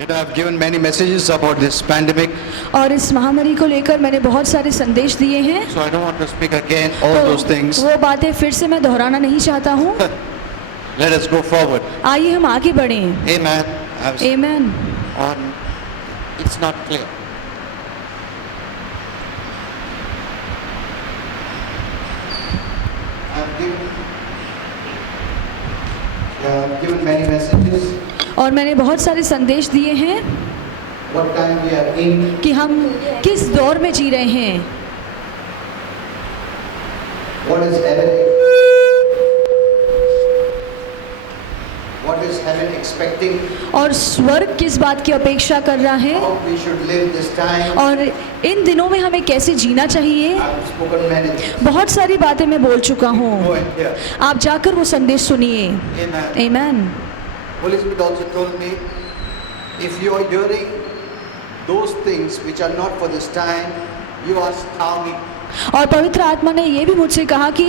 I've given many messages about this pandemic, और इस महामारी को लेकर मैंने बहुत सारे संदेश दिए हैं। so I don't want to speak again all those things. वो बातें फिर से मैं दोहराना नहीं चाहता हूँ। Let us go forward. आइए हम आगे बढ़ें। Amen. Amen. On, it's not clear. I've given many messages. और मैंने बहुत सारे संदेश दिए हैं What time we are in? कि हम किस दौर में जी रहे हैं, What is heaven? What is heaven expecting? और स्वर्ग किस बात की अपेक्षा कर रहा है, How we should live this time? और इन दिनों में हमें कैसे जीना चाहिए। I've spoken many things. बहुत सारी बातें मैं बोल चुका Go हूँ, and hear. आप जाकर वो संदेश सुनिए। Amen. Amen. Holy Spirit also told me, if you are hearing those things which are not for this time, you are starving. और पवित्र आत्मा ने ये भी मुझसे कहा कि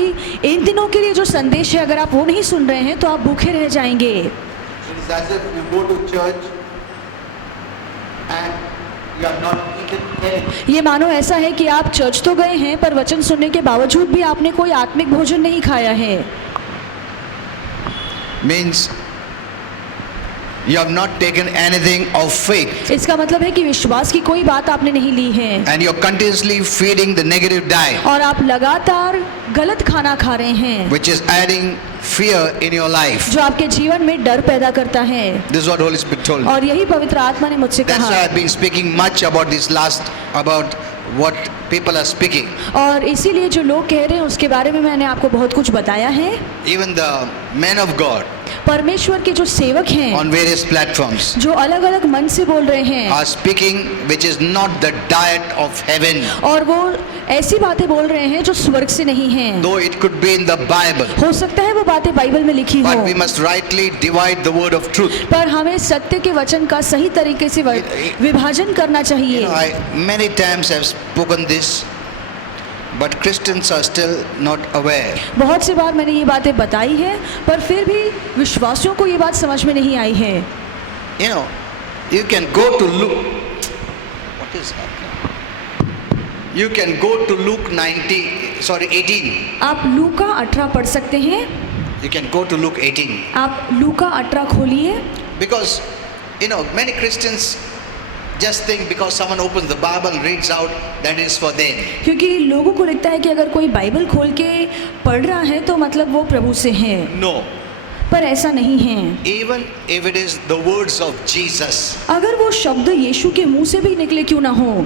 इन दिनों के लिए जो संदेश है, अगर आप वो नहीं सुन रहे हैं तो आप भूखे रह जाएंगे। It is as if you go to church and you have not eaten anything. ये मानो ऐसा है कि आप चर्च तो गए हैं, पर वचन सुनने के बावजूद भी आपने कोई आत्मिक भोजन नहीं खाया है। Means you have not taken anything of faith इसका मतलब है कि विश्वास की कोई बात आपने नहीं ली है, and you're continuously feeding the negative diet और आप लगातार गलत खाना खा रहे हैं, which is adding fear in your life. जो आपके जीवन में डर पैदा करता है। This is what Holy Spirit told me. और यही पवित्र आत्मा ने मुझसे That's why कहा, I've been speaking much about this about what people are speaking. और इसीलिए जो लोग कह रहे हैं उसके बारे में मैंने आपको बहुत कुछ बताया है। Even the men of God परमेश्वर के जो सेवक हैं, on various platforms जो अलग अलग मन से बोल रहे हैं, are speaking which is not the diet of heaven, और वो ऐसी बातें बोल रहे हैं जो स्वर्ग से नहीं हैं। though it could be in the Bible, हो सकता है वो बातें बाइबल में लिखी हो, but we must rightly divide the word of truth. पर हमें सत्य के वचन का सही तरीके से विभाजन करना चाहिए। Many times I've spoken this, but Christians are still not aware. बहुत सी बार मैंने ये बातें बताई है, पर फिर भी विश्वासियों को ये बात समझ में नहीं आई है। You know, you can go to Luke. What is happening? You can go to Luke 18. आप लूका 18 पढ़ सकते हैं। You can go to Luke 18. आप लूका 18 खोलिए। Because, many Christians just think because someone opens the Bible and reads out, that is for them. क्योंकि लोगों को लगता है कि अगर कोई बाइबल खोल के पढ़ रहा है तो मतलब वो प्रभु से है, No. पर ऐसा नहीं है। Even if it is the words of Jesus, अगर वो शब्द यीशु के मुंह से भी निकले क्यों ना हो,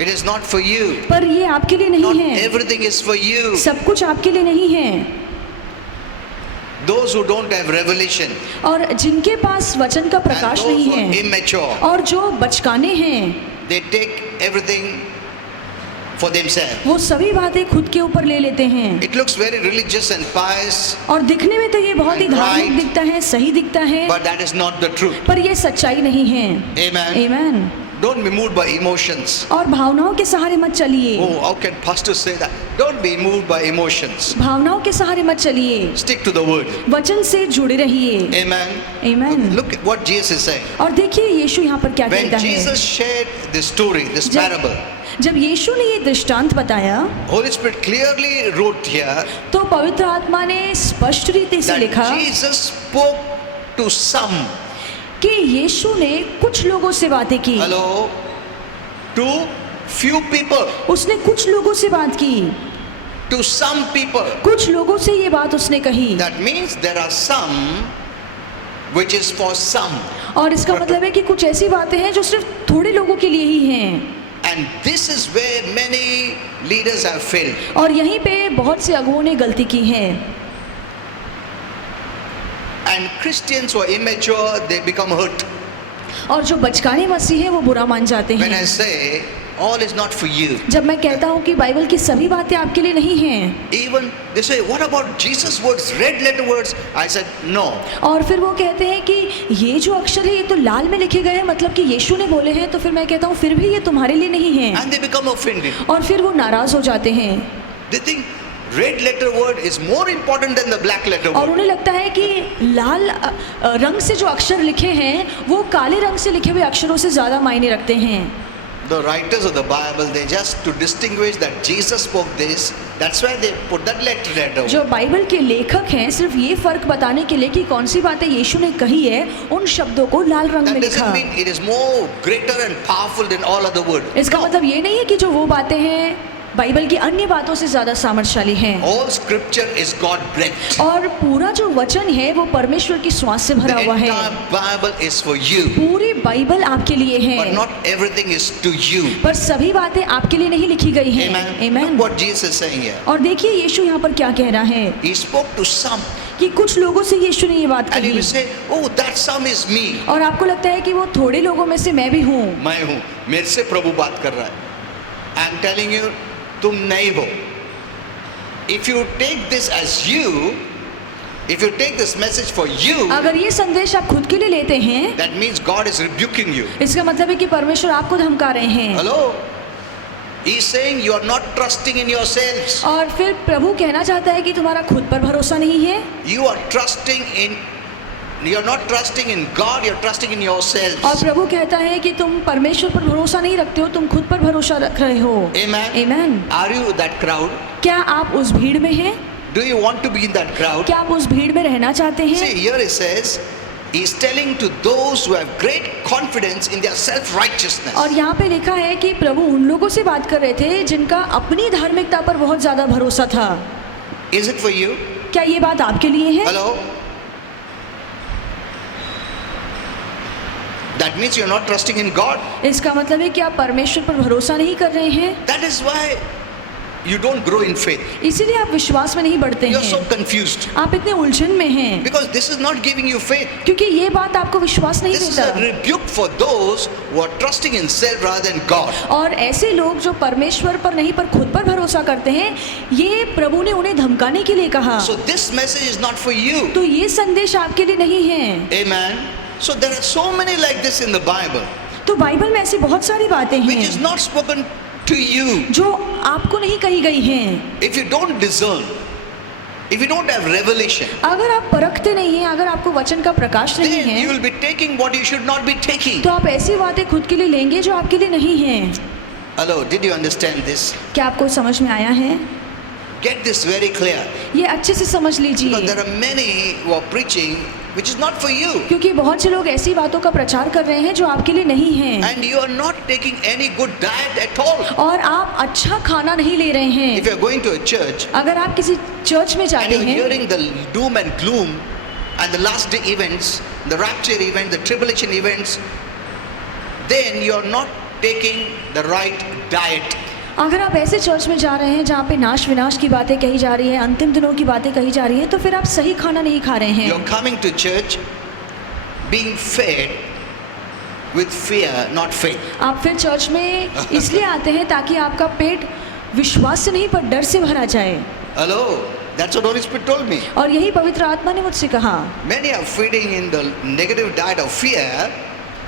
it is not for you. पर ये आपके लिए नहीं Not है। everything is for you. सब कुछ आपके लिए नहीं है। Those who don't have revelation और जिनके पास वचन का and प्रकाश those नहीं who are है, immature, और जो बचकाने हैं, they take everything for themselves. वो सभी बातें खुद के ऊपर ले लेते हैं। It looks very religious and pious, और दिखने में तो ये बहुत ही And धार्मिक right. दिखता है, सही दिखता है, but that is not the truth. पर ये सच्चाई नहीं है। Amen. आमीन। Don't be moved by emotions. और भावनाओं के सहारे मत चलिए। Oh, how can pastor say that? Don't be moved by emotions. भावनाओं के सहारे मत चलिए, Stick to the word. वचन से जुड़े रहिए। Amen. Amen. Look at what Jesus is saying. और देखिए यीशु यहाँ पर क्या When कहता है। Jesus shared this story, this parable, जब यीशु ने ये दृष्टांत बताया, Holy Spirit clearly wrote here तो पवित्र आत्मा ने स्पष्ट रीति से that लिखा Jesus spoke to some. कि यीशु ने कुछ लोगों से बातें की। Hello? To few people. उसने कुछ लोगों से बात की, To some people. कुछ लोगों से ये बात उसने कही। That means there are some which is for some. और इसका मतलब है कि कुछ ऐसी बातें हैं जो सिर्फ थोड़े लोगों के लिए ही हैं। And this is where many leaders have failed. और यहीं पे बहुत से अगुओं ने गलती की है। And Christians who are immature, they become hurt. और जो बचकाने मसीह हैं वो बुरा मान जाते When I हैं। say all is not for you, जब मैं कहता हूँ कि बाइबल की सभी बातें आपके लिए नहीं हैं, even they say, what about Jesus' words, red letter words? I said, no. और फिर वो कहते हैं कि ये जो अक्षर है ये तो लाल में लिखे गए हैं, मतलब कि यीशु ने बोले हैं, तो फिर मैं कहता हूँ फिर भी ये तुम्हारे लिए नहीं है, And they become offended. और फिर वो नाराज हो जाते हैं। They think, red letter word is more important than the black letter और word. उन्हें लगता है कि लाल रंग से जो अक्षर लिखे हैं वो काले रंग से लिखे हुए अक्षरों से ज़्यादा मायने रखते हैं. The writers of the Bible, they just to distinguish that Jesus spoke this, that's why they put that letter. जो बाइबल के लेखक हैं सिर्फ ये फर्क बताने के लिए कि कौन सी बातें यीशु ने कही है उन शब्दों को लाल रंग में That लिखा. doesn't mean it is more greater and powerful than all other words. इसका No. मतलब ये नहीं है कि जो वो बातें हैं बाइबल की अन्य बातों से ज्यादा सामर्थ्यशाली हैं. All scripture is God breathed. और पूरा जो वचन है वो परमेश्वर की श्वास से भरा The हुआ है. entire Bible is for you, पूरी बाइबल आपके लिए but है, not everything is to you. पर सभी बातें आपके लिए नहीं लिखी गई हैं. Amen. Amen. Look what Jesus is saying here. और देखिए यीशु यहाँ पर क्या कह रहा है He spoke to some, कि कुछ लोगों से यीशु ने ये बात and he कही will say, "Oh, that some is me." और आपको लगता है कि वो थोड़े लोगों में से मैं भी हूँ. मैं हूँ, मेरे से प्रभु बात कर रहा है. I am telling you, तुम नहीं हो. If you take this as you, if you take this message for you, अगर ये संदेश आप खुद के लिए लेते हैं that means God is rebuking you. इसका मतलब है कि परमेश्वर आपको धमका रहे हैं. Hello? He's saying you are not trusting in yourselves. और फिर प्रभु कहना चाहता है कि तुम्हारा खुद पर भरोसा नहीं है. You are trusting in, you are not trusting in God, you are trusting in और yourselves. प्रभु कहता है कि तुम परमेश्वर पर भरोसा नहीं रखते हो, तुम खुद पर भरोसा रख रहे हो. Amen. Amen. Are you that crowd? क्या आप उस भीड़ में हैं? Do you want to be in that crowd? क्या आप उस भीड़ में रहना चाहते हैं? See, here it says, He's telling to those who have great confidence in their self-righteousness. और यहाँ पे लिखा है कि प्रभु उन लोगों से बात कर रहे थे जिनका अपनी धार्मिकता पर बहुत ज्यादा भरोसा था. Is it for you? क्या ये बात आपके लिए है? Hello? That means you're not trusting in God. इसका मतलब है कि आप परमेश्वर पर भरोसा नहीं कर रहे हैं. That is why you don't grow in faith. इसीलिए आप विश्वास में नहीं बढ़ते You're so हैं. confused. आप इतने उलझन में हैं Because this is not giving you faith. क्योंकि ये बात आपको विश्वास नहीं This is a देता. rebuke for those who are trusting in self rather than God. और ऐसे लोग जो परमेश्वर पर नहीं पर खुद पर भरोसा करते हैं, ये प्रभु ने उन्हें धमकाने के लिए कहा. So this message is not for you. तो ये संदेश आपके लिए नहीं है. Amen. So there are so many like this in the Bible, तो बाइबल में ऐसी बहुत सारी बातें which is हैं not spoken to you. जो आपको नहीं कही गई हैं. If you don't discern, if you don't have revelation, अगर आप परखते नहीं हैं, अगर आपको वचन का प्रकाश नहीं then you है, will be taking what you should not be taking. तो आप ऐसी बातें खुद के लिए लेंगे जो आपके लिए नहीं हैं. Hello, did you understand this? क्या आपको समझ में आया है? Get this very clear. ये अच्छे से समझ Because लीजिए, there are many who are preaching which is not for you. क्योंकि बहुत से लोग ऐसी बातों का प्रचार कर रहे हैं जो आपके लिए नहीं हैं. And you are not taking any good diet at all. और आप अच्छा खाना नहीं ले रहे If हैं. you are going to a church अगर आप किसी चर्च में and जाते you're हैं hearing the doom and gloom and the last day events, the rapture event, the tribulation events, then you're not taking the right diet. अगर आप ऐसे church में जा रहे हैं जहाँ पे नाश विनाश की बातें कही जा रही है, अंतिम दिनों की बातें कही जा रही हैं, तो फिर आप सही खाना नहीं खा रहे हैं. You're coming to church being fed with fear, not faith. आप फिर चर्च में इसलिए आते हैं ताकि आपका पेट विश्वास से नहीं पर डर से भरा जाए. Hello, that's what Holy Spirit told me. और यही पवित्र आत्मा ने मुझसे कहा. Many are feeding in the negative diet of fear,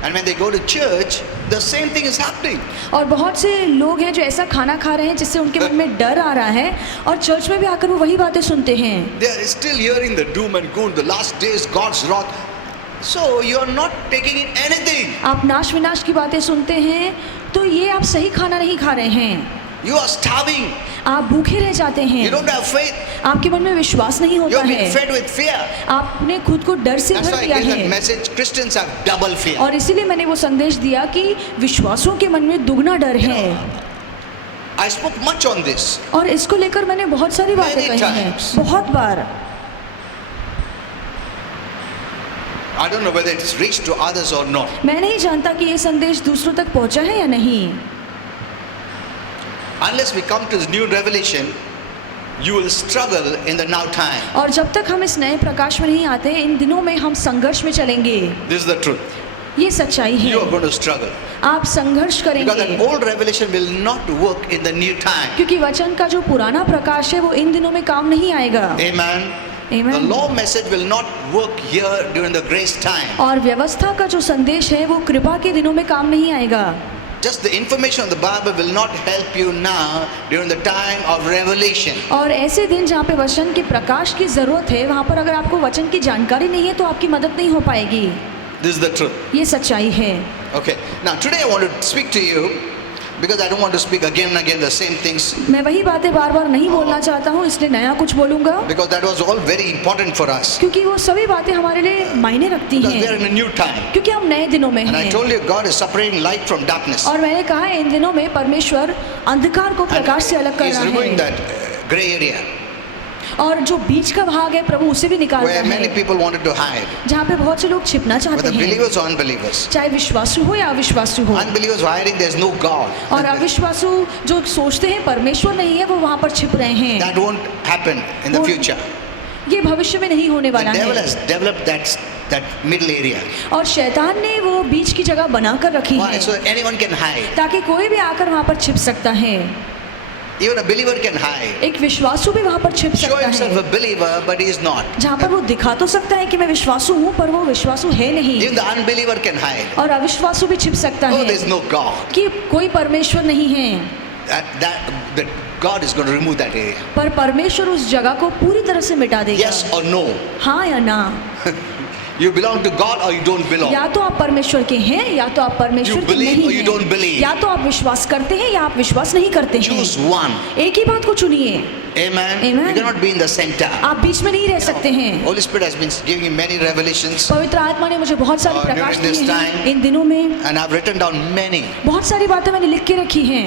and when they go to church, the same thing is happening. और बहुत से लोग हैं जो ऐसा खाना खा रहे हैं जिससे उनके मन में डर आ रहा है, और चर्च में भी आकर वो वही बातें सुनते हैं. They are still hearing the doom and gloom, the last days, God's wrath. So you are not taking in anything. आप नाश विनाश की बातें सुनते हैं तो ये आप सही खाना नहीं खा रहे हैं. You are starving. आप भूखे रह जाते You हैं. don't have faith. आपके मन में विश्वास नहीं You होता are being है. fed with fear. आपने खुद को डर से That's भर why I दिया gave that है. message. Christians have double fear. और इसीलिए मैंने वो संदेश दिया कि विश्वासों के मन में दुगना डर है. I spoke much on this. और इसको लेकर मैंने बहुत सारी बातें Many कही हैं, times. बहुत बार. I don't know whether it's reached to others or not. मैं नहीं जानता कि ये संदेश दूसरों तक पहुंचा है या नहीं. Unless we come to this new revelation, you will struggle in the now time. और जब तक हम इस नए प्रकाश में नहीं आते, इन दिनों में हम संघर्ष में चलेंगे. This is the truth. ये सच्चाई है. You are going to struggle. आप संघर्ष Because that करेंगे old revelation will not work in the new time. क्योंकि वचन का जो पुराना प्रकाश है वो इन दिनों में काम नहीं आएगा. Amen. Amen. The law message will not work here during the grace time. और व्यवस्था का जो संदेश है वो कृपा के दिनों में काम नहीं आएगा. just the information of the Bible will not help you now during the time of revelation. और ऐसे दिन जहाँ पे वचन के प्रकाश की ज़रूरत है, वहाँ पर अगर आपको वचन की जानकारी नहीं है तो आपकी मदद नहीं हो पाएगी। This is the truth. ये सच्चाई है। Okay. Now today I want to speak to you because I don't want to speak again and again the same things. मैं वही बातें बार बार नहीं बोलना चाहता हूँ, इसलिए नया कुछ बोलूँगा। Because that was all very important for us. क्योंकि वो सभी बातें हमारे लिए मायने रखती Because we are हैं। in a new time. क्योंकि हम नए दिनों में And I हैं। told you God is separating light from darkness. और मैंने कहा इन दिनों में परमेश्वर अंधकार को प्रकाश से अलग कर He's रहा removing है। that gray area और जो बीच का भाग है प्रभु उसे भी निकाल where रहा many है, people wanted to hide. जहाँ पे बहुत से लोग छिपना चाहते Whether हैं, believers or unbelievers. चाहे विश्वासु हो या अविश्वासु हो। Unbelievers were hiding, there's no God. और अविश्वासु जो सोचते हैं परमेश्वर नहीं है, वो वहाँ पर छिप रहे हैं। That won't happen in the वो- future. ये भविष्य में नहीं होने The वाला devil है। has developed that middle area. और शैतान ने वो बीच की जगह बनाकर रखी Why? है So that anyone can hide. ताकि कोई भी आकर वहाँ पर छिप सकता है। Even a believer can hide. एक विश्वासु भी वहाँ पर छिप Show सकता himself a है, believer, but he is not. जहाँ पर वो दिखा तो सकता है कि मैं विश्वासु हूँ, पर वो विश्वासु है नहीं। Even the unbeliever can hide. और अविश्वासु भी छिप सकता Oh, है there's no God. कि कोई परमेश्वर नहीं है। That God is going to remove that area. पर परमेश्वर उस जगह को पूरी तरह से मिटा देगा। Yes or no? हाँ या ना? You belong to God or you don't belong. या तो आप परमेश्वर के हैं या तो आप परमेश्वर You के believe नहीं or you don't हैं। believe. या तो आप विश्वास करते हैं या आप विश्वास नहीं करते हैं। Choose one. एक ही बात को चुनिए। Amen. Amen. You cannot be in the center. आप बीच में नहीं रह सकते हैं। Holy Spirit has been giving me many revelations, पवित्र आत्मा ने मुझे बहुत सारे during प्रकाश this दिए हैं time. इन दिनों में। and I've written down many बहुत सारी बातें मैंने लिख के रखी हैं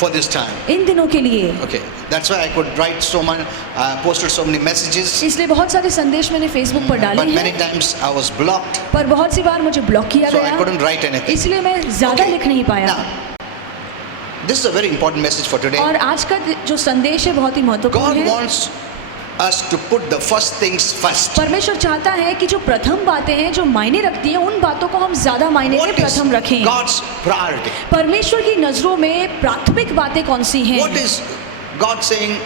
for this time. इन दिनों के लिए। Okay, that's why I could write so many, posted so many messages. इसलिए बहुत सारे संदेश मैंने फेसबुक पर डाले But many हैं, times I was blocked, पर बहुत सी बार मुझे ब्लॉक किया so I couldn't गया, write anything. इसलिए मैं ज्यादा Okay. लिख नहीं पाया। Now, this is a very important message for today. और आज का जो संदेश है बहुत ही महत्वपूर्ण God है। wants us to put the first things first. परमेश्वर चाहता है कि जो प्रथम बातें हैं जो मायने रखती हैं उन बातों को हम ज्यादा मायने में What is प्रथम रखें। God's priority? परमेश्वर की नजरों में प्राथमिक बातें कौन सी हैं? What is God saying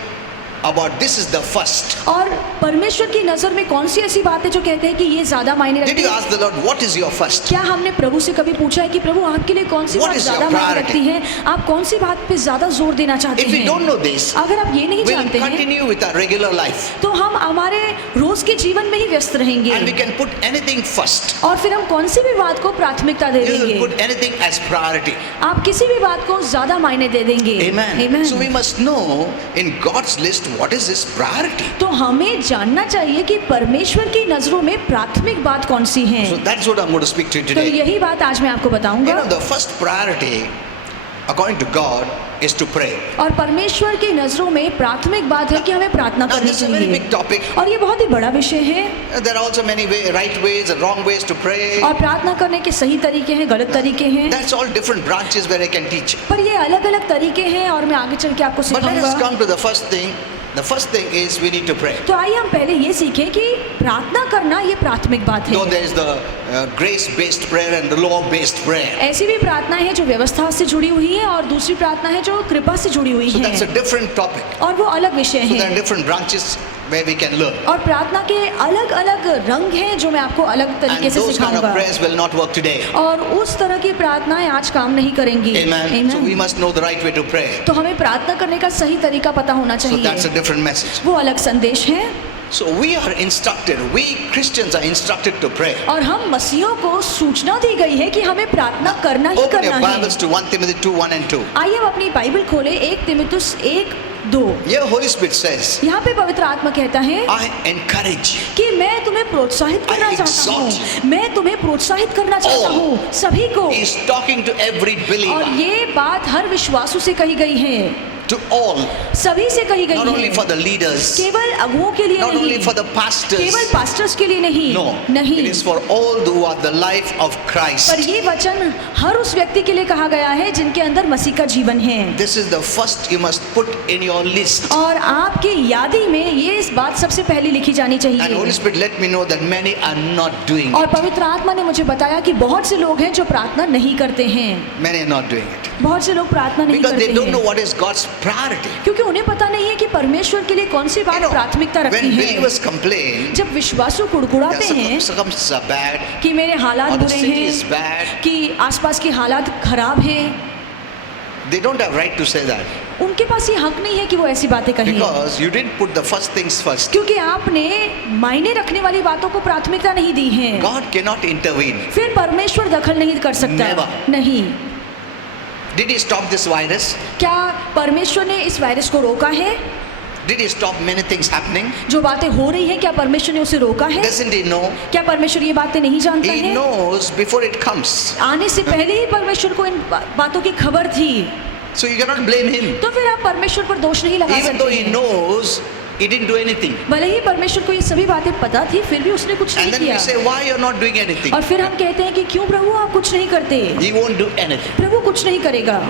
about this is the first? और परमेश्वर की नजर में कौन सी ऐसी बातें जो कहते हैं कि ये ज्यादा मायने Did रखती you है? ask the Lord, what is your first? क्या हमने प्रभु से कभी पूछा है कि प्रभु आपके लिए कौन सी What बात is your ज्यादा मायने priority? रखती है? आप कौन सी बात पे ज्यादा जोर देना चाहते If we हैं? don't know this, अगर आप ये नहीं we'll जानते हैं continue with our regular life तो हम हमारे रोज के जीवन में ही व्यस्त रहेंगे and we can put anything first. और फिर हम कौन सी भी बात को प्राथमिकता दे You will देंगे। put anything as priority. आप किसी भी बात को ज्यादा मायने दे देंगे। Amen. Amen. So we must know in God's list what is His priority. तो हमें जानना चाहिए कि परमेश्वर की नजरों में प्राथमिक बात कौन सी है। So that's what I'm going to speak to you तो today. यही बात आज मैं आपको You बताऊंगा। know, the first priority, according to God, is to pray. और परमेश्वर की नजरों में प्राथमिक बात है कि हमें प्रार्थना Now, करनी this is a very चाहिए। big topic. और ये बहुत ही बड़ा विषय है। There are also many right ways and wrong ways to pray. और प्रार्थना करने के सही तरीके हैं, गलत तरीके हैं, That's all different branches where I can teach. पर ये अलग अलग तरीके हैं और मैं आगे चल के आपको But let us सिखाऊंगा। come to the first thing. The first thing is we need to pray. तो आइए हम पहले ये सीखें कि प्रार्थना करना ये प्राथमिक बात Though है। there is the grace-based prayer and the law-based prayer. ऐसी भी प्रार्थना है जो व्यवस्था से जुड़ी हुई है और दूसरी प्रार्थना है जो कृपा से जुड़ी हुई So that's a है different topic. और वो अलग विषय So there are है। different branches where we can learn. और प्रार्थना के अलग अलग रंग हैं जो मैं आपको अलग And तरीके से those kind of सिखाऊंगा। prayers will not work today. और उस तरह की प्रार्थनाएं आज काम नहीं करेंगी। Amen. So we Amen. must know the right way to pray. तो हमें प्रार्थना करने का सही तरीका पता होना So that's a चाहिए। different message. वो अलग संदेश है। So we are instructed, we Christians are instructed to pray. और हम मसीहों को सूचना दी गई है कि हमें प्रार्थना करना ही Open your करना है। Bibles to 1 Timothy 2:1-2. आइए हम अपनी बाइबल खोले 1 तीमुथियुस 1:2। Here Holy Spirit says, यहाँ पे पवित्र आत्मा कहता है I encourage कि मैं तुम्हें प्रोत्साहित करना I चाहता exhort हूँ, मैं तुम्हें प्रोत्साहित करना चाहता all. हूँ सभी को। He is talking to every और believer, ये बात हर विश्वासु से कही गई है, to all, सभी से कही गई not only है, for the leaders, केवल अगुओं के लिए not only नहीं, for the pastors. केवल पास्टर्स के लिए नहीं, No, नहीं, it is for all who are the life of पर Christ. ये वचन हर उस व्यक्ति के लिए कहा गया है जिनके अंदर मसीह का जीवन है। This is the first you must put in your list. और आपकी यादी में ये इस बात सबसे पहले लिखी जानी And Holy चाहिए। Spirit let me know that many are not doing और it. पवित्र आत्मा ने मुझे बताया कि बहुत से लोग हैं जो प्रार्थना नहीं करते हैं। Many are not doing it. बहुत से लोग प्रार्थना नहीं Because they करते don't know हैं what is God's priority. क्योंकि उन्हें पता नहीं है कि परमेश्वर के लिए कौन सी बात प्राथमिकता when रखनी है। believers complain, जब विश्वासु कुड़कुड़ाते हैं circumstances are bad, कि मेरे हालात or the बुरे city is हैं, bad, कि आसपास की हालात खराब हैं, they don't have right to say that उनके पास ये हक नहीं है कि वो ऐसी बातें कहें, because you didn't put the first things first. क्योंकि आपने मायने रखने वाली बातों को प्राथमिकता नहीं दी है। God cannot intervene. फिर परमेश्वर दखल नहीं कर सकता। Never. नहीं। Did he stop this virus? क्या परमेश्वर ने इस वायरस को रोका है? Did he stop many things happening? जो बातें हो रही हैं क्या परमेश्वर ने उसे रोका है? Doesn't he know? क्या परमेश्वर ये बातें नहीं जानता He है? knows before it comes. आने से पहले ही परमेश्वर को इन बातों की खबर थी। So you cannot blame him. तो फिर आप परमेश्वर पर दोष नहीं लगा Even though सकते he हैं। knows, he didn't do anything. भले ही परमेश्वर को ये सभी बातें पता थी, फिर भी उसने कुछ And नहीं then we किया। say, why you're not doing anything? और फिर हम कहते हैं कि क्यों प्रभु आप कुछ नहीं करते? He won't do anything. प्रभु कुछ नहीं करेगा।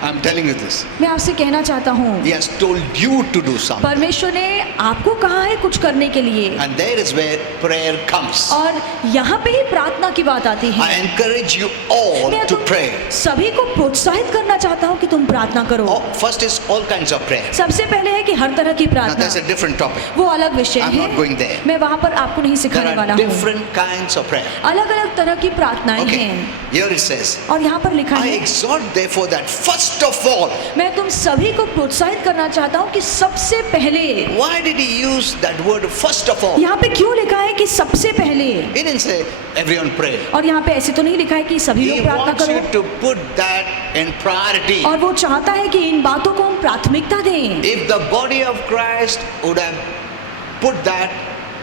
I'm telling you this. मैं आपसे कहना चाहता हूँ, He has told you to do something. परमेश्वर ने आपको कहा है कुछ करने के लिए, And there is where prayer comes. और यहाँ पे ही प्रार्थना की बात आती I है। encourage you all मैं to तुम pray. सभी को प्रोत्साहित करना चाहता हूँ कि तुम प्रार्थना करो। Oh, first is all kinds of prayer. सबसे पहले है कि हर तरह की Now प्रार्थना, that's a different topic. वो अलग विषय I'm है। not going there. मैं वहाँ पर आपको नहीं There सिखाने वाला are हूँ। different kinds of prayer. अलग अलग तरह की प्रार्थनाएं Okay. हैं, Here it says, और यहाँ पर लिखा I है, exhort therefore that first of all. मैं तुम सभी को प्रोत्साहित करना चाहता हूँ कि सबसे पहले। Why did he use that word first of all? यहाँ पे क्यों लिखा है कि सबसे पहले? He didn't say everyone pray. और यहाँ पे ऐसे तो नहीं लिखा है कि सभी He लोग प्रार्थना wants you करो, to put that in priority. और वो चाहता है कि इन बातों को हम प्राथमिकता दें। If the body of Christ would have put that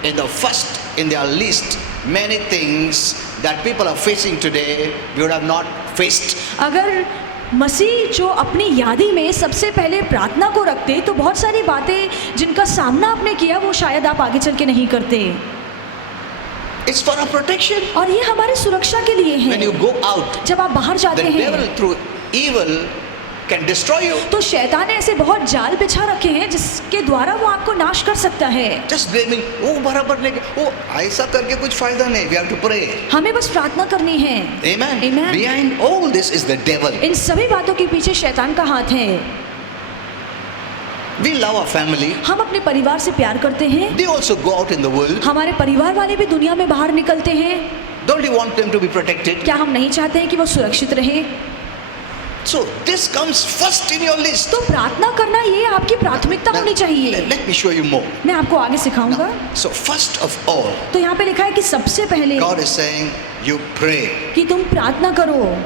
in the first in their list, many things that people are facing today we would have not faced. अगर मसीह जो अपनी यादी में सबसे पहले प्रार्थना को रखते तो बहुत सारी बातें जिनका सामना आपने किया वो शायद आप आगे चल के नहीं करते। It's for our protection. और ये हमारी सुरक्षा के लिए When है। you go out, जब आप बाहर जाते the हैं devil through evil can destroy you. तो शैतान ने ऐसे बहुत जाल बिछा रखे हैं जिसके द्वारा वो आपको नाश कर सकता है। Just blaming, oh बराबर लेके, oh ऐसा करके कुछ फायदा नहीं. We have to pray. हमें बस प्रार्थना करनी है। Amen. Amen. Behind all this is the devil. इन सभी बातों के पीछे शैतान का हाथ है। We love our family. हम अपने परिवार से प्यार करते हैं, They also go out in the world. हमारे परिवार वाले भी दुनिया में बाहर निकलते हैं। Don't you want them to be protected? क्या हम नहीं चाहते हैं कि वो सुरक्षित रहे? So this comes first in your list. तो प्रार्थना करना ये आपकी प्राथमिकता होनी चाहिए। Let me show you more. मैं आपको आगे सिखाऊंगा। So first of all, तो यहाँ पे लिखा है कि सबसे पहले God is saying you pray. कि तुम प्रार्थना करो।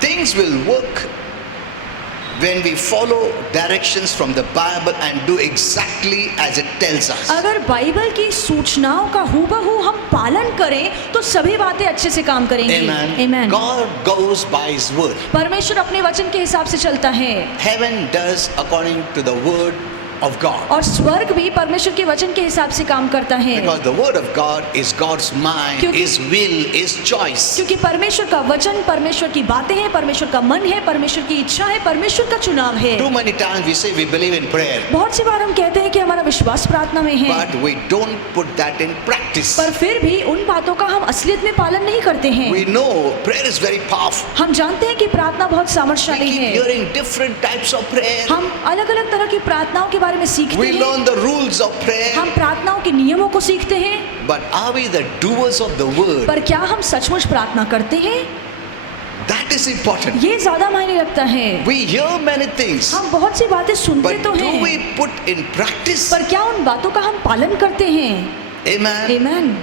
Things will work when we follow directions from the Bible and do exactly as it tells us. अगर बाइबल की सूचनाओं का हूबहू हम पालन करें तो सभी बातें अच्छे से काम करेंगी। Amen. Amen. God goes by His word. परमेश्वर अपने वचन के हिसाब से चलता है, Heaven does according to the word of God. और स्वर्ग भी परमेश्वर के वचन के हिसाब से काम करता है। Because the word of God is God's mind, क्योंकि- His will, His choice. क्योंकि परमेश्वर का वचन परमेश्वर की बातें हैं, परमेश्वर का मन है, परमेश्वर की इच्छा है, परमेश्वर का चुनाव है। Too many times we say we believe in prayer, बहुत सी बार हम कहते हैं कि हमारा विश्वास प्रार्थना में है, but we don't put that in practice. पर फिर भी उन बातों का हम असलियत में पालन नहीं करते हैं। We know prayer is very powerful. हम जानते हैं कि प्रार्थना बहुत We सामर्थ्यशाली keep है। hearing different types of prayer. हम अलग अलग तरह की प्रार्थनाओं के बारे में सीखते We हैं, learn the rules of prayer. हम प्रार्थनाओं के नियमों को सीखते हैं, But are we the doers of the word? पर क्या हम सचमुच प्रार्थना करते हैं? That is important. ये ज्यादा मायने रखता है। We hear many things, हम बहुत सी बातें सुनते but तो do हैं, we put in practice? पर क्या उन बातों का हम पालन करते हैं? Amen. Amen.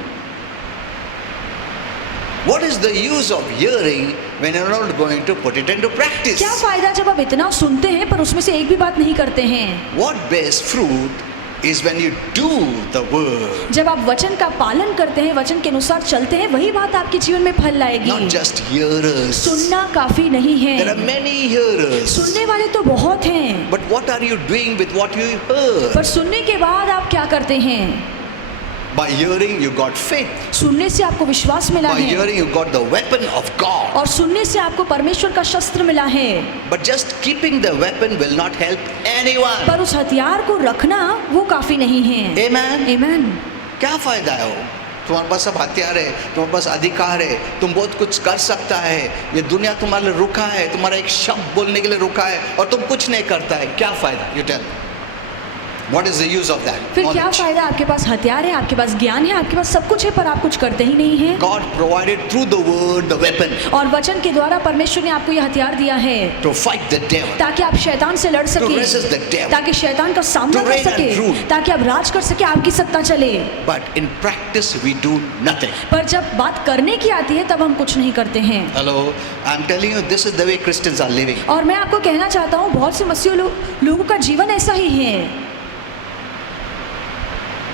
What is the use of hearing when you're not going to put it into practice? क्या फायदा जब आप इतना सुनते हैं पर उसमें से एक भी बात नहीं करते हैं? What bears fruit is when you do the word, जब आप वचन का पालन करते हैं, वचन के अनुसार चलते हैं, वही बात आपके जीवन में फल लाएगी। not just hearers. सुनना काफी नहीं There are है, many hearers. सुनने वाले तो बहुत हैं, But what are you doing with what you heard? पर सुनने के बाद आप क्या करते हैं? By hearing, you got faith. सुनने से आपको विश्वास मिला By है, hearing, you got the weapon of God. और सुनने से आपको परमेश्वर का शस्त्र मिला है। But just keeping the weapon will not help anyone. पर उस हथियार को रखना वो काफी नहीं है। Amen. Amen. क्या फायदा है वो? तुम्हारे पास सब हथियार है, तुम्हारे पास अधिकार है, तुम बहुत कुछ कर सकता है, ये दुनिया तुम्हारे लिए रुका है, तुम्हारा एक शब्द बोलने के लिए रुका है और तुम कुछ नहीं करता है, क्या फायदा? You tell, what is the use of that? फिर क्या फायदा? आपके पास हथियार है, आपके पास ज्ञान है, आपके पास सब कुछ है, पर आप कुछ करते ही नहीं हैं। God provided through the word the weapon और वचन के द्वारा परमेश्वर ने आपको ये हथियार दिया है to fight the devil, ताकि आप शैतान से लड़ to सके, resist the devil, ताकि शैतान का सामना to कर reign and सके, rule. ताकि आप राज कर सके, आपकी सत्ता चले। but in practice we do nothing. पर जब बात करने की आती है तब हम कुछ नहीं करते हैं। Hello, I'm telling you, this is the way Christians are living. और मैं आपको कहना चाहता हूँ, बहुत से मसीह लोगों का जीवन ऐसा ही है।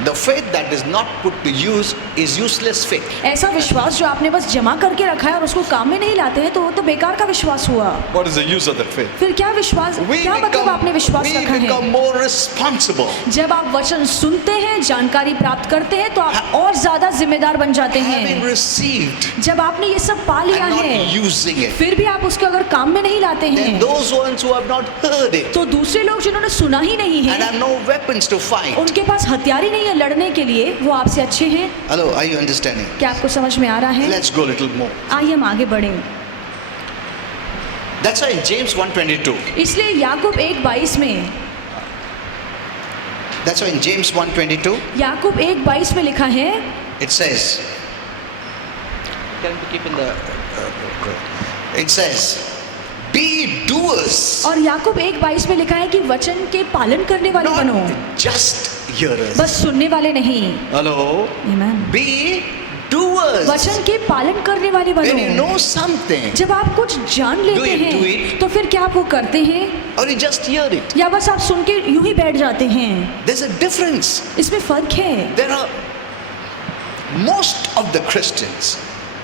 The faith that is not put to use is useless faith. ऐसा विश्वास जो आपने बस जमा करके रखा है और उसको काम में नहीं लाते हैं, तो वो तो बेकार का विश्वास हुआ। What is the use of that faith? फिर क्या विश्वास, क्या मतलब आपने विश्वास रखा we become है? more responsible. जब आप वचन सुनते हैं, जानकारी प्राप्त करते हैं, तो आप और ज्यादा जिम्मेदार बन जाते Having हैं। received जब आपने ये सब पा लिया and not है, using it, फिर भी आप उसको अगर काम में नहीं लाते then हैं, those ones who have not heard it तो दूसरे लोग जिन्होंने सुना ही नहीं and है, have no weapons to fight. उनके पास हथियार ही नहीं है लड़ने के लिए, वो आपसे अच्छे हैं। Hello, are you understanding? क्या आपको समझ में आ रहा है? Let's go a little more. आइए हम आगे बढ़ें। That's why in James 1:22. इसलिए याकूब 1:22 में, That's why in James 1:22 याकूब 1:22 में लिखा है, it says. Can we keep in the? It says, "Be doers, और याकूब 1:22 में लिखा है कि वचन के पालन करने वाले बनो, not just hearers." बस सुनने वाले नहीं। Hello. Amen. Be doers. वचन के पालन करने वाले When you बनो। know something, जब आप कुछ जान लेते Do हैं, it. तो फिर क्या आप वो करते हैं, or you just hear it. या बस आप सुन के यूं ही बैठ जाते हैं? There's a difference. इसमें फर्क है। There are most of the Christians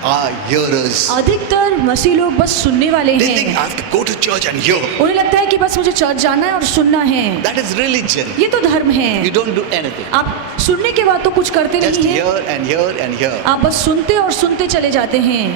are hearers. अधिकतर मसीह लोग बस सुनने वाले They think I हैं। have to go to church and hear. उन्हें लगता है कि बस मुझे चर्च जाना है और सुनना है। That is religion. ये तो धर्म है। You don't do anything. आप सुनने के बाद तो कुछ करते Just नहीं हैं, hear and hear and hear. आप बस सुनते और सुनते चले जाते हैं।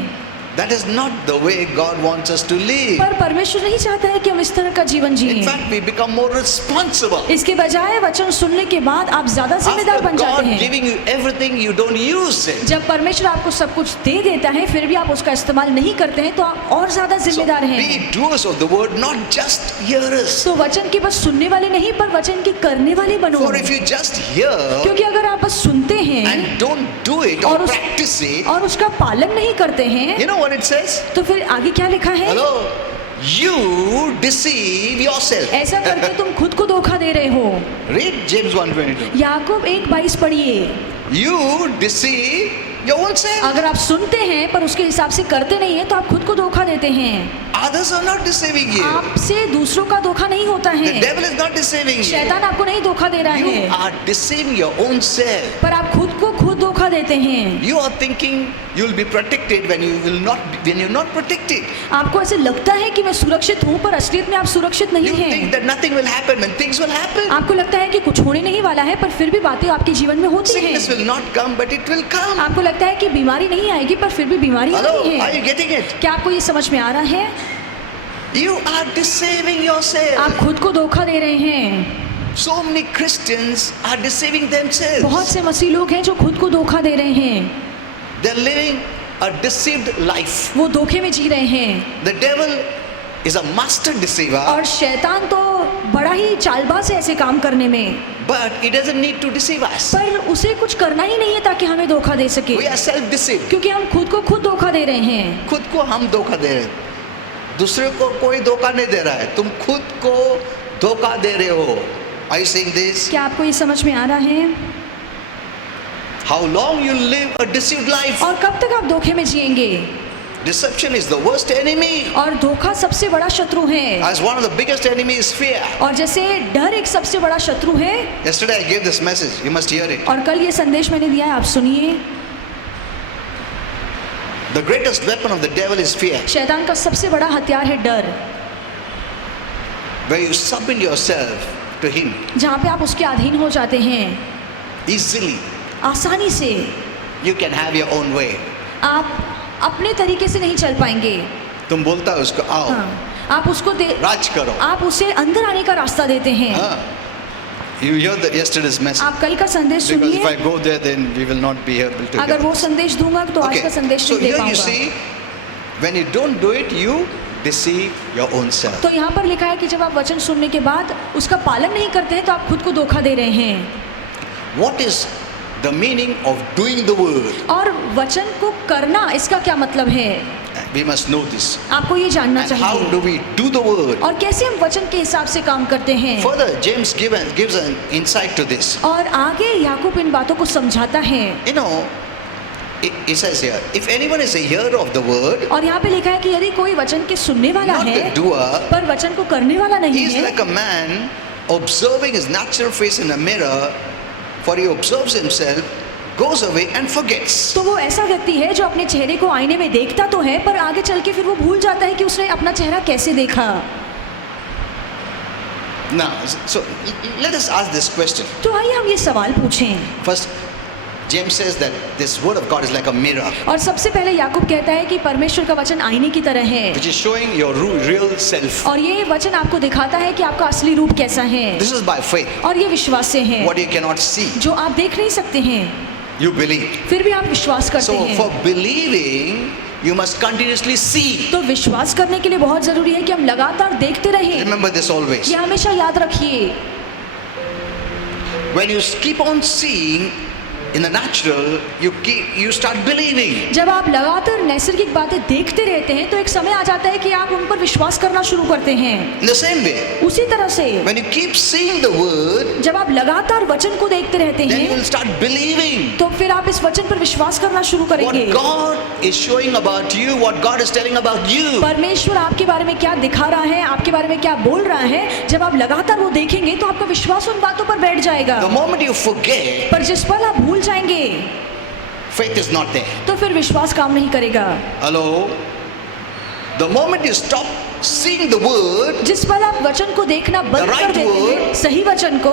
That is not the way God wants us to live. पर परमेश्वर नहीं चाहता है कि हम इस तरह का जीवन In जिएं। fact, we become more responsible. इसके बजाय वचन सुनने के बाद आप ज्यादा जिम्मेदार After बन जाते God हैं। giving you everything, you don't use it. जब परमेश्वर आपको सब कुछ दे देता है, फिर भी आप उसका इस्तेमाल नहीं करते हैं, तो आप और ज्यादा So जिम्मेदार हैं। be doers of the word, not just hearers. तो वचन के बस सुनने वाले नहीं, पर वचन के करने वाले बनो। For if you just hear क्योंकि अगर आप बस सुनते हैं and don't do it or practice it, और उसका पालन नहीं करते हैं, you know what it says? तो फिर आगे क्या लिखा है? Hello, you deceive yourself. ऐसा करके तुम खुद को धोखा दे रहे हो। Read James 1:22. याकूब 1:22 पढ़िए। You deceive your own self. अगर आप सुनते हैं पर उसके हिसाब से करते नहीं हैं, तो आप खुद को धोखा देते हैं। Others are not deceiving you. आपसे दूसरों का धोखा नहीं होता The है। devil is not deceiving you. शैतान आपको नहीं धोखा दे रहा You है, are deceiving your own self. पर आप खुद को खुद धोखा देते हैं। You are thinking you'll be protected when you're not protected. आपको ऐसे लगता है कि मैं सुरक्षित हूँ, पर असलियत में आप सुरक्षित नहीं You think हैं। that nothing will happen when things will happen. आपको लगता है कि कुछ होने नहीं वाला है, पर फिर भी बातें आपके जीवन में होती हैं। Sickness will not come, but it will come. आपको लगता है कि बीमारी नहीं आएगी, पर फिर भी बीमारी Hello, आती are you है। getting it? क्या आपको ये समझ में आ रहा है? You are deceiving आप yourself. खुद को धोखा दे रहे हैं। So many Christians are deceiving बहुत themselves. से मसीह लोग हैं जो खुद को धोखा दे रहे हैं। They're living a deceived life. वो धोखे में जी रहे हैं। The devil is a master deceiver, और शैतान तो बड़ा ही चालबाज है ऐसे काम करने में, but he doesn't need to deceive us. पर उसे कुछ करना ही नहीं है ताकि हमें धोखा दे सके, We are self-deceived. क्योंकि हम खुद को खुद धोखा दे रहे हैं। खुद को हम धोखा दे रहे हैं, दूसरे को कोई धोखा नहीं दे रहा है, तुम खुद को धोखा दे रहे हो। Are you saying this? क्या आपको ये समझ में आ रहा है? How long you live a deceived life? और कब तक आप धोखे में जिएंगे? Deception is the worst enemy. और धोखा सबसे बड़ा शत्रु है। As one of the biggest enemies is fear. और जैसे डर एक सबसे बड़ा शत्रु है, Yesterday I gave this message. You must hear it. और कल ये संदेश मैंने दिया है, आप सुनिए। The greatest weapon of the devil is fear. शैतान का सबसे बड़ा हथियार है डर, Where you submit yourself to him जहाँ पे आप उसके अधीन हो जाते हैं easily. आसानी से। You can have your own way. आप अपने तरीके से नहीं चल पाएंगे। तुम बोलता है उसको आओ हाँ, आप उसको राज करो. आप उसे अंदर आने का रास्ता देते हैं। हाँ. You hear the yesterday's message. आप कल का संदेश Because if I सुनिए, go there, then we will not be able to अगर hear. वो संदेश दूंगा तो आज का संदेश So नहीं दे here you पाऊंगा। see, when you don't do it, you deceive your own self. तो यहाँ पर लिखा है कि जब आप वचन सुनने के बाद उसका पालन नहीं करते हैं तो आप खुद को धोखा दे रहे हैं। What is the meaning of doing the word? और वचन को करना, इसका क्या मतलब है? We must know this. आपको ये जानना And how do चाहिए। we do the word? और कैसे हम वचन के हिसाब से काम करते हैं। Further, James gives an insight to this. और आगे याकूब इन बातों को समझाता है। You know, it says here, if anyone is a hearer of the word, और यहाँ पे लिखा है कि यदि कोई वचन के सुनने वाला not है the doer, पर वचन को करने वाला नहीं he is है, like a man observing his natural face in a mirror, for he observes himself, goes away and forgets. तो वो ऐसा व्यक्ति है जो अपने चेहरे को आईने में देखता तो है पर आगे चल के फिर वो भूल जाता है कि उसने अपना चेहरा कैसे देखा। Now, so let us ask this question. तो आइए हम ये सवाल पूछें। First, James says that this word of God is like a mirror, और सबसे पहले याकूब कहता है कि परमेश्वर का वचन आईने की तरह है which is showing your real self. और ये वचन आपको दिखाता है कि आपका असली रूप कैसा है This is by faith. और ये विश्वास से है। What you cannot see, जो आप देख नहीं सकते हैं you believe. फिर भी आप विश्वास करते So for हैं। believing, you must continuously see. तो विश्वास करने के लिए बहुत जरूरी है कि हम लगातार देखते रहें। Remember this always. ये हमेशा याद रखिए। When you keep on seeing in the natural, you start believing. जब आप लगातार नैसर्गिक बातें देखते रहते हैं तो एक समय आ जाता है कि आप उन पर विश्वास करना शुरू करते हैं। In the same way, उसी तरह से when you keep seeing the word, जब आप लगातार वचन को देखते रहते then you हैं will start believing तो फिर आप इस वचन पर विश्वास करना शुरू करेंगे। what God is showing about you, what God is telling about you. परमेश्वर आपके बारे में क्या दिखा रहा है, आपके बारे में क्या बोल रहा है, जब आप लगातार वो देखेंगे तो आपका विश्वास उन बातों पर बैठ जाएगा। The moment you forget, पर जिस पल आप भूल जाएंगे faith is not there. तो फिर विश्वास काम नहीं करेगा। Hello? The moment you stop seeing the word, जिस पल आप वचन को देखना बंद The right कर देते हैं, word. सही वचन को,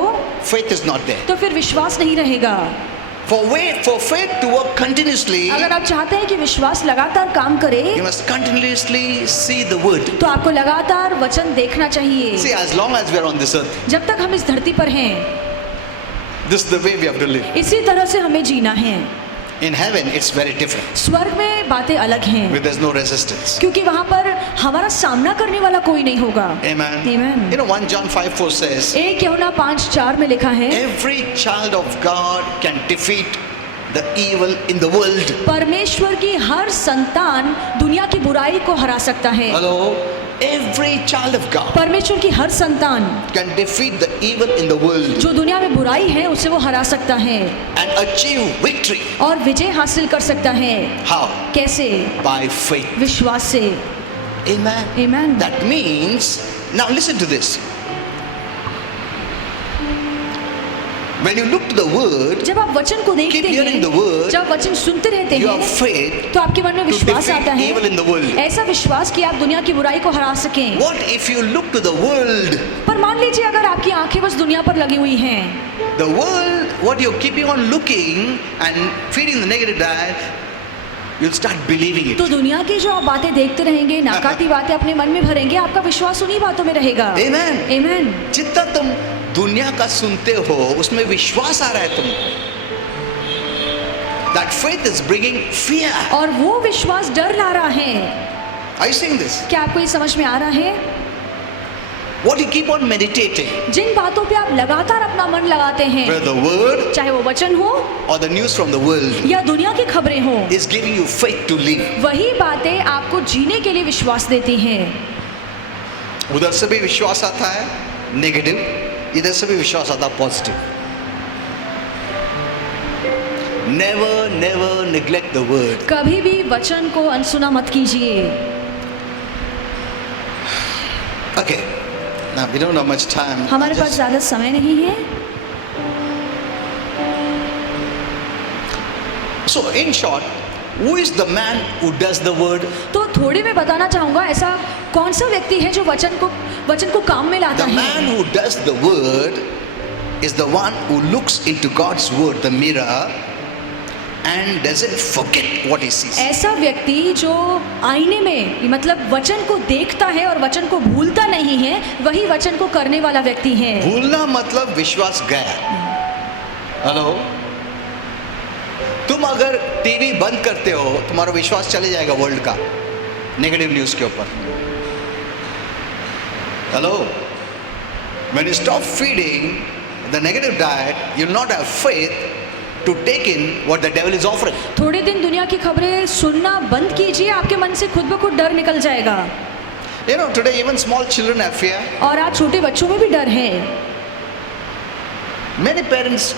faith is not there. तो फिर विश्वास नहीं रहेगा। For faith to work continuously, अगर आप चाहते हैं कि विश्वास लगातार काम करे you must continuously see the word. तो आपको लगातार वचन देखना चाहिए। See, as long as we are on this earth, जब तक हम इस धरती पर हैं, this is the way we have to live. इसी तरह से हमें जीना है। In heaven, it's very different. स्वर्ग में बातें अलग हैं Where there's no resistance. क्योंकि वहाँ पर हमारा सामना करने वाला कोई नहीं होगा। Amen. Amen. You know, 1 John 5:4 says, 1 यूहन्ना 5:4 में लिखा है, every child of God can defeat the evil in the world. परमेश्वर की हर संतान दुनिया की बुराई को हरा सकता है। Hello? Every child of God परमेश्वर की हर संतान can defeat the evil in the world जो दुनिया में बुराई है उसे वो हरा सकता है and achieve victory. और विजय हासिल कर सकता है। How? कैसे? By faith. विश्वास से। Amen. Amen. That means, now listen to this. When you look to the word, जब आप वचन को देखते Keep hearing the हैं, word. जब वचन सुनते रहते you have हैं faith तो आपके मन में to विश्वास defeat आता है, evil in the world. ऐसा विश्वास कि आप दुनिया की बुराई को हरा सकें। What if you look to the world? पर मान लीजिए अगर आपकी आंखें बस दुनिया पर लगी हुई हैं, The world, what you're keeping on looking and feeding the negative diet, you'll start believing it. तो दुनिया की जो आप बातें देखते रहेंगे, नाकाती बातें अपने मन में भरेंगे, आपका विश्वास उन्हीं बातों में रहेगा। Amen. Amen. जितना तुम दुनिया का सुनते हो उसमें विश्वास आ रहा है तुमको. That faith is bringing fear. और वो विश्वास डर ला रहा है। Are you seeing this? क्या आपको ये समझ में आ रहा है? What you keep on meditating, जिन बातों पे आप लगातार अपना मन लगाते हैं, whether the word चाहे वो वचन हो or the news from the world, या दुनिया की खबरें हो, is giving you faith to live. वही बातें आपको जीने के लिए विश्वास देती हैं। उधर से भी विश्वास आता है नेगेटिव, इधर से भी विश्वास आता है positive. Never neglect the word. कभी भी वचन को अनसुना मत कीजिए। Okay, now we don't have much time. हमारे पास ज़्यादा समय नहीं है। So in short, who is the man who does the word? तो थोड़ी मैं बताना चाहूँगा ऐसा कौन सा व्यक्ति है जो वचन को काम में लाता The है। man who does the word is the one who looks into God's word, the mirror, and doesn't forget what he sees. ऐसा व्यक्ति जो आईने में मतलब वचन को देखता है और वचन को भूलता नहीं है, वही वचन को करने वाला व्यक्ति है। भूलना मतलब विश्वास गया। हेलो, तुम अगर टीवी बंद करते हो, तुम्हारा विश्वास चले जाएगा वर्ल्ड का नेगेटिव न्यूज के ऊपर। Hello, when you stop feeding the negative diet, you'll not have faith to take in what the devil is offering. थोड़े दिन दुनिया की खबरें सुनना बंद कीजिए, आपके मन से खुद ब खुद डर निकल जाएगा। You know, today even small children have fear. और आज छोटे बच्चों में भी डर है। Many parents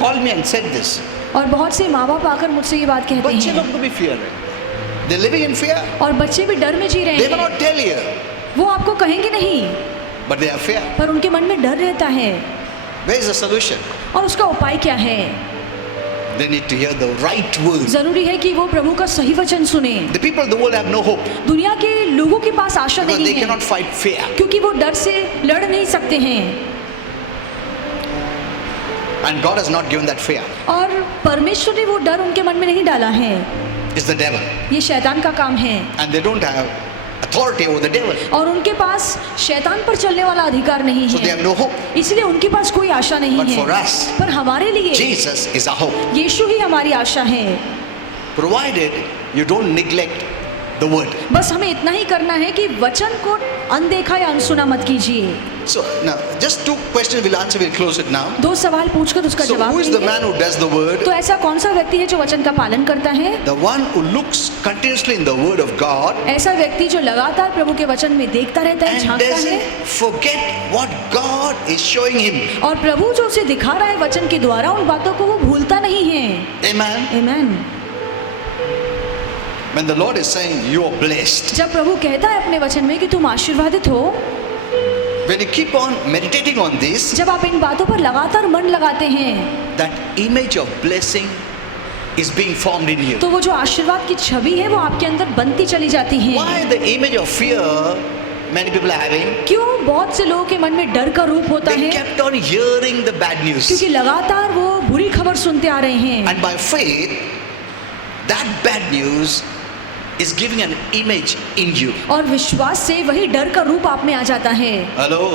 called me and said this. और बहुत से माँ बाप आकर मुझसे ये बात कहते बच्चे लोग हैं, को भी fear है. They're living in fear. और बच्चे भी डर में जी रहे They will हैं। not tell you, वो आपको कहेंगे नहीं, but they have fear. पर उनके मन में डर रहता है। Where is the solution? और उसका उपाय क्या है? They need to hear the right word. जरूरी है कि वो प्रभु का सही वचन सुने। The people of the world have no hope दुनिया के लोगों के पास आशा because नहीं they है, cannot fight fear. क्योंकि वो डर से लड़ नहीं सकते हैं। And God has not given that fear. और परमेश्वर ने वो डर उनके मन में नहीं डाला है। It's the devil. ये शैतान का काम है, And they don't have authority over the devil. और उनके पास शैतान पर चलने वाला अधिकार नहीं So they है, have no hope. इसलिए उनके पास कोई आशा नहीं But है। for us, पर हमारे लिए Jesus is our hope. यीशु ही हमारी आशा है। Provided you don't neglect the word. बस हमें इतना ही करना है कि वचन को अनदेखा या अनसुना मत कीजिए। So now, just two questions we'll answer. We'll close it now. दो सवाल पूछकर उसका So जवाब who is the देंगे। man who does the word? तो ऐसा कौन सा व्यक्ति है जो वचन का पालन करता है? The one who looks continuously in the word of God ऐसा व्यक्ति जो लगातार प्रभु के वचन में देखता रहता है, and झांकता है, doesn't forget what God is showing him. और प्रभु जो उसे दिखा रहा है वचन के द्वारा, उन बातों को वो भूलता नहीं है। Amen. आमीन। When the Lord is saying you are blessed, जब प्रभु कहता है अपने वचन में कि तुम आशीर्वादित हो, when you keep on meditating on this, जब आप इन बातों पर लगातार मन लगाते हैं, that image of blessing is being formed in you. तो वो जो आशीर्वाद की छवि है वो आपके अंदर बनती चली जाती है। Why the image of fear many people are having? क्यों बहुत से लोगों के मन में डर का रूप होता They है? kept on hearing the bad news. क्योंकि लगातार वो बुरी खबर सुनते आ रहे हैं, And by faith, that bad news is giving an image in you. और विश्वास से वही डर का रूप आप में आ जाता है। हेलो,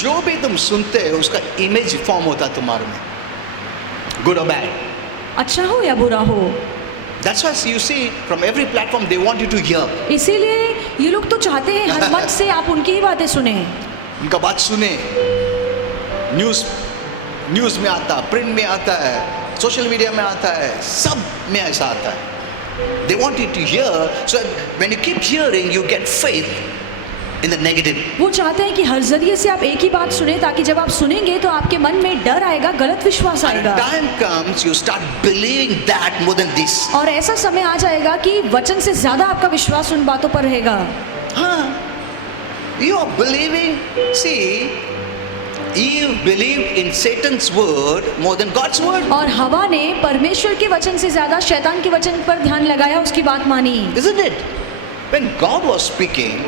जो भी तुम सुनते हो उसका इमेज फॉर्म होता है तुम्हारे में, गुड और बैड. अच्छा हो या बुरा हो। That's why you see from every platform they want you to hear. इसीलिए ये लोग तो चाहते हैं हर मंच से आप उनकी ही बातें सुने, उनका बात सुने। न्यूज में आता, प्रिंट में आता है, सोशल मीडिया में आता है, सब में ऐसा आता है. They want you to hear, so when you keep hearing, you get faith in the negative. वो चाहते हैं कि हर जरिए से आप एक ही बात सुने, ताकि जब आप सुनेंगे तो आपके मन में डर आएगा, गलत विश्वास And आएगा। time comes, you start believing that more than this. और ऐसा समय आ जाएगा कि वचन से ज्यादा आपका विश्वास उन बातों पर रहेगा। हाँ, you are believing. See, Eve believed in Satan's word more than God's word. और हवा ने परमेश्वर के वचन से ज्यादा शैतान के वचन पर ध्यान लगाया, उसकी बात मानी। Isn't it? When God was speaking,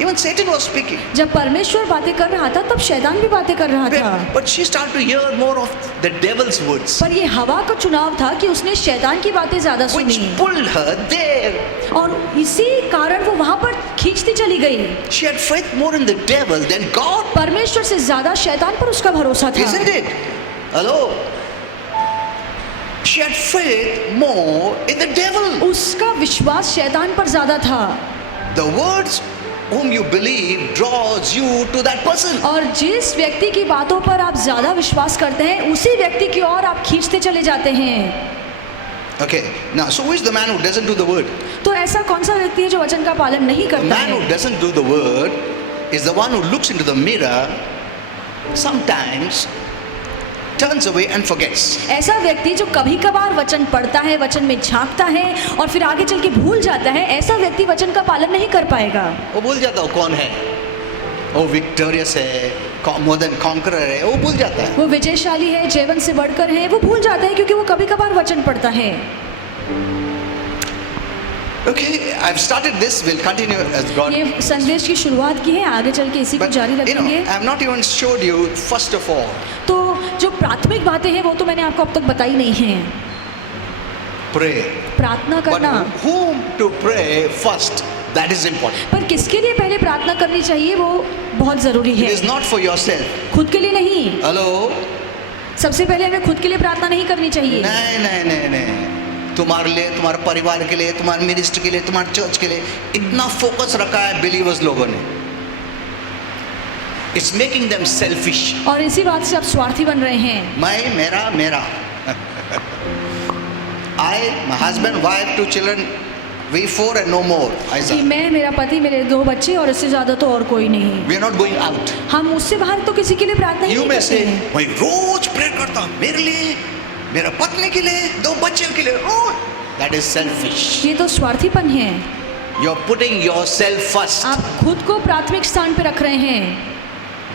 even Satan was speaking. जब परमेश्वर बातें कर रहा था तब शैतान भी बातें कर रहा था, But she started to hear more of the devil's words, पर ये हवा का चुनाव था कि उसने शैतान की बातें ज्यादा which सुनी, pulled her there. और इसी कारण वो वहां पर खींचती चली गई। She had faith more in the devil than God. परमेश्वर से ज्यादा शैतान पर उसका भरोसा था। Isn't it? Hello? She had faith more in the devil. उसका विश्वास शैतान पर ज्यादा था, The words whom you believe draws you to that person. और जिस व्यक्ति की बातों पर आप ज्यादा विश्वास करते हैं उसी व्यक्ति की ओर आप खींचते चले जाते हैं। Okay, now so who is the man who doesn't do the word? तो ऐसा कौन सा व्यक्ति है जो वचन का पालन नहीं The करता man who है? doesn't do the word is the one who looks into the mirror, sometimes turns away and forgets. ऐसा व्यक्ति जो कभी कभार वचन पढ़ता है, वचन में झांकता है और फिर आगे चल के भूल जाता है, ऐसा व्यक्ति वचन का पालन नहीं कर पाएगा। वो भूल जाता है वो कौन है, वो विक्टोरियस है, मोर देन कॉन्करर है, वो भूल जाता है. वो विजयशाली है, जयवंत से बढ़कर है, वो भूल जाता है क्योंकि वो कभी कभार वचन पढ़ता है। Okay, I've started this. We'll continue as God. ये संदेश की शुरुआत की है, आगे चल के इसी को But जारी you know, रखेंगे। I've not even showed you first of all. तो जो प्राथमिक बातें हैं वो तो मैंने आपको अब तक बताई नहीं हैं। Pray. प्रार्थना But करना, whom to pray first? That is important. पर किसके लिए पहले प्रार्थना करनी चाहिए वो बहुत ज़रूरी It है। is not for yourself. खुद के लिए नहीं, Hello? सबसे पहले हमें खुद के लिए प्रार्थना नहीं करनी चाहिए। नहीं नहीं नहीं नहीं, तुम्हारे लिए, तुम्हारे परिवार के लिए, तुम्हारे मिनिस्टर के लिए, तुम्हारे चर्च के लिए इतना फोकस रखा है बिलीवर्स लोगों ने। It's making them selfish. और इसी बात से आप स्वार्थी बन रहे हैं। मैं, मेरा, मेरा। I, my husband, wife, 2 children, we 4 and no more. ऐसा। कि मैं, मेरा पति, मेरे 2 बच्चे और इससे ज़्यादा तो और कोई नहीं। We are not going out. हम उससे बाहर तो किसी के लिए प्रार्थना ही You नहीं may करते say, हैं। मैं रोज प्रे करता हूँ मेरे लिए, मेरा पत्नी के लिए, 2 बच्चों के लिए। Oh, that is selfish. ये तो स्वार्थीपन है। You're putting yourself first. आप खुद को प्राथमिक स्थान पे रख रहे हैं।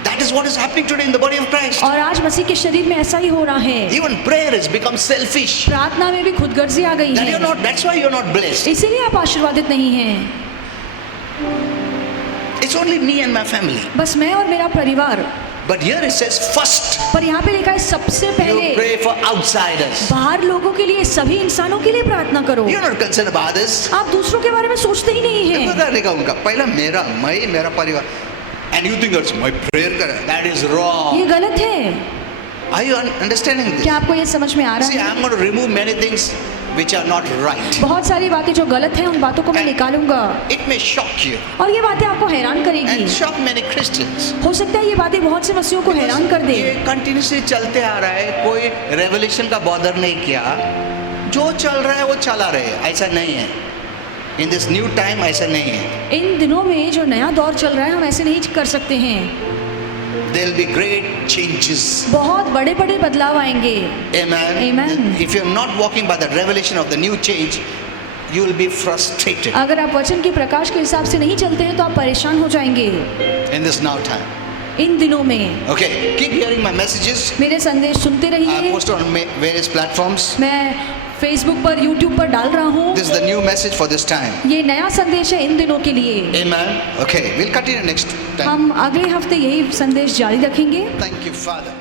That is what is happening today in the body of Christ. और आज मसीह के शरीर में ऐसा ही हो रहा है। Even prayer has become selfish. प्रार्थना में भी खुदगर्जी आ गई That you're है। not. That's why you're not blessed. इसीलिए आप आशीर्वादित नहीं हैं। It's only me and my family. बस मैं और मेरा परिवार। But here it says first. पर यहाँ पे लिखा है सबसे You पहले pray for outsiders. बाहर लोगों के लिए, सभी इंसानों के लिए प्रार्थना करो। You're not concerned about others. आप दूसरों के बारे में सोचते ही नहीं हैं। पता रहेगा उनका, पहला मेरा, मैं, मेरा परिवार. And you think that's my prayer कर, that is wrong. ये गलत है। Are you understanding this? क्या आपको ये समझ में आ रहा See, है? I'm going to remove many things which are not right. बहुत सारी बातें जो गलत हैं उन बातों को मैं निकालूंगा It may shock you और ये बातें आपको हैरान करेगी। and shock many Christians. हो सकता है ये बातें बहुत से मसीहों को हैरान कर दे। ये कंटिन्यूसली चलते आ रहा है, कोई रेवोल्यूशन का बॉदर नहीं किया, जो चल रहा है वो चला रहे, ऐसा नहीं है। इन दिस न्यू टाइम ऐसा नहीं है। इन दिनों में जो नया दौर चल रहा है हम ऐसे नहीं कर सकते हैं। There will be great changes. बहुत बड़े बड़े बदलाव आएंगे। Amen. Amen. If you're not walking by the revelation of the new change, you will be frustrated अगर आप वचन के प्रकाश के हिसाब से नहीं चलते हैं तो आप परेशान हो जाएंगे in this now time. इन दिनों में। Okay, keep hearing my messages. मेरे संदेश सुनते I रहिए। post on various platforms. मैं फेसबुक पर, यूट्यूब पर डाल रहा हूँ। This is the new message for this time. ये नया संदेश है इन दिनों के लिए। Amen. Okay, we'll continue next time. हम अगले हफ्ते यही संदेश जारी रखेंगे। Thank you, Father.